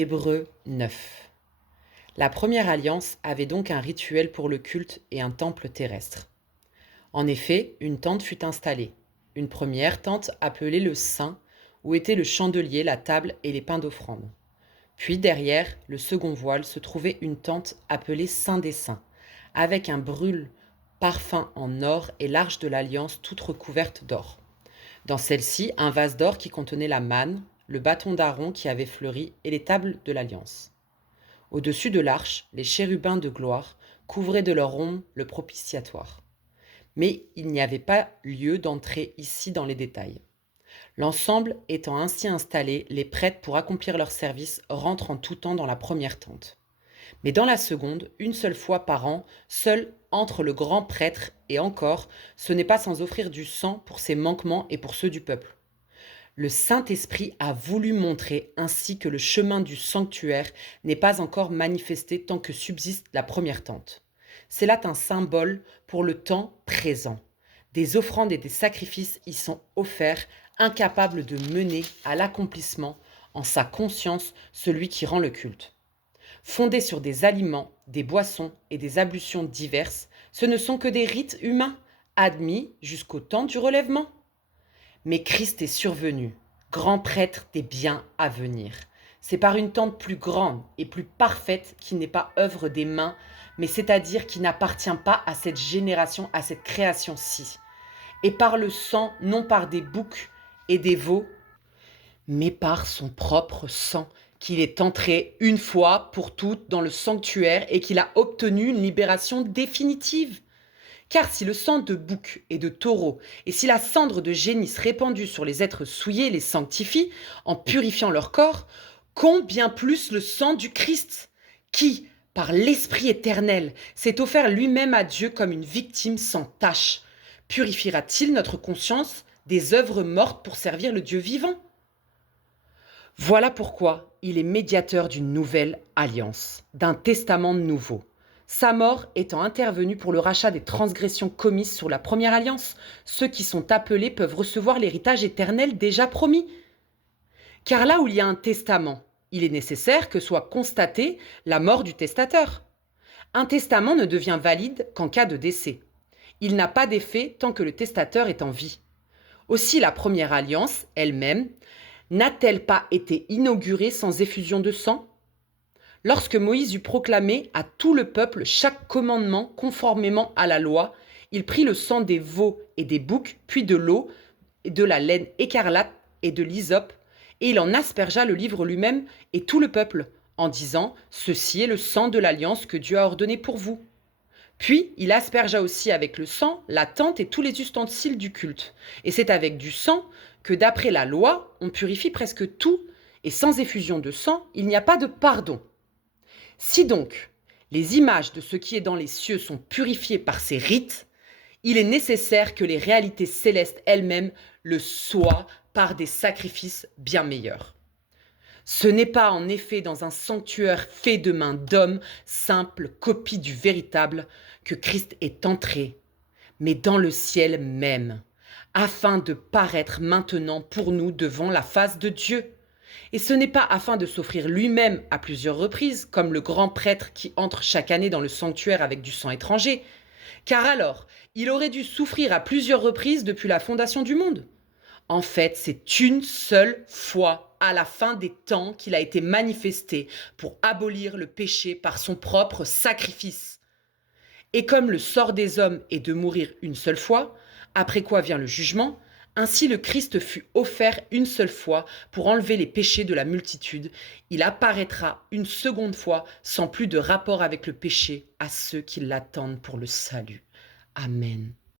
Hébreux 9. La première alliance avait donc un rituel pour le culte et un temple terrestre. En effet, une tente fut installée. Une première tente appelée le Saint, où étaient le chandelier, la table et les pains d'offrande. Puis derrière le second voile se trouvait une tente appelée Saint des Saints, avec un brûle parfum en or et l'arche de l'alliance toute recouverte d'or. Dans celle-ci, un vase d'or qui contenait la manne, le bâton d'Aaron qui avait fleuri et les tables de l'alliance. Au-dessus de l'arche, les chérubins de gloire couvraient de leur ombre le propitiatoire. Mais il n'y avait pas lieu d'entrer ici dans les détails. L'ensemble étant ainsi installé, les prêtres pour accomplir leur service rentrent en tout temps dans la première tente. Mais dans la seconde, une seule fois par an, seul entre le grand prêtre et encore, ce n'est pas sans offrir du sang pour ses manquements et pour ceux du peuple. Le Saint-Esprit a voulu montrer ainsi que le chemin du sanctuaire n'est pas encore manifesté tant que subsiste la première tente. C'est là un symbole pour le temps présent. Des offrandes et des sacrifices y sont offerts, incapables de mener à l'accomplissement en sa conscience celui qui rend le culte. Fondés sur des aliments, des boissons et des ablutions diverses, ce ne sont que des rites humains, admis jusqu'au temps du relèvement. Mais Christ est survenu, grand prêtre des biens à venir. C'est par une tente plus grande et plus parfaite qui n'est pas œuvre des mains, mais c'est-à-dire qui n'appartient pas à cette génération, à cette création-ci. Et par le sang, non par des boucs et des veaux, mais par son propre sang, qu'il est entré une fois pour toutes dans le sanctuaire et qu'il a obtenu une libération définitive. Car si le sang de bouc et de taureau, et si la cendre de génisse répandue sur les êtres souillés les sanctifie, en purifiant leur corps, combien plus le sang du Christ, qui, par l'Esprit éternel, s'est offert lui-même à Dieu comme une victime sans tache, purifiera-t-il notre conscience des œuvres mortes pour servir le Dieu vivant ? Voilà pourquoi il est médiateur d'une nouvelle alliance, d'un testament nouveau. Sa mort étant intervenue pour le rachat des transgressions commises sur la première alliance, ceux qui sont appelés peuvent recevoir l'héritage éternel déjà promis. Car là où il y a un testament, il est nécessaire que soit constatée la mort du testateur. Un testament ne devient valide qu'en cas de décès. Il n'a pas d'effet tant que le testateur est en vie. Aussi la première alliance, elle-même, n'a-t-elle pas été inaugurée sans effusion de sang ? Lorsque Moïse eut proclamé à tout le peuple chaque commandement conformément à la loi, il prit le sang des veaux et des boucs, puis de l'eau, et de la laine écarlate et de l'hysope, et il en aspergea le livre lui-même et tout le peuple, en disant « Ceci est le sang de l'alliance que Dieu a ordonné pour vous ». Puis il aspergea aussi avec le sang la tente et tous les ustensiles du culte. Et c'est avec du sang que, d'après la loi, on purifie presque tout, et sans effusion de sang, il n'y a pas de pardon. Si donc les images de ce qui est dans les cieux sont purifiées par ces rites, il est nécessaire que les réalités célestes elles-mêmes le soient par des sacrifices bien meilleurs. Ce n'est pas en effet dans un sanctuaire fait de mains d'hommes, simple copie du véritable, que Christ est entré, mais dans le ciel même, afin de paraître maintenant pour nous devant la face de Dieu. Et ce n'est pas afin de s'offrir lui-même à plusieurs reprises, comme le grand prêtre qui entre chaque année dans le sanctuaire avec du sang étranger, car alors il aurait dû souffrir à plusieurs reprises depuis la fondation du monde. En fait, c'est une seule fois, à la fin des temps, qu'il a été manifesté pour abolir le péché par son propre sacrifice. Et comme le sort des hommes est de mourir une seule fois, après quoi vient le jugement, ainsi le Christ fut offert une seule fois pour enlever les péchés de la multitude. Il apparaîtra une seconde fois sans plus de rapport avec le péché à ceux qui l'attendent pour le salut. Amen.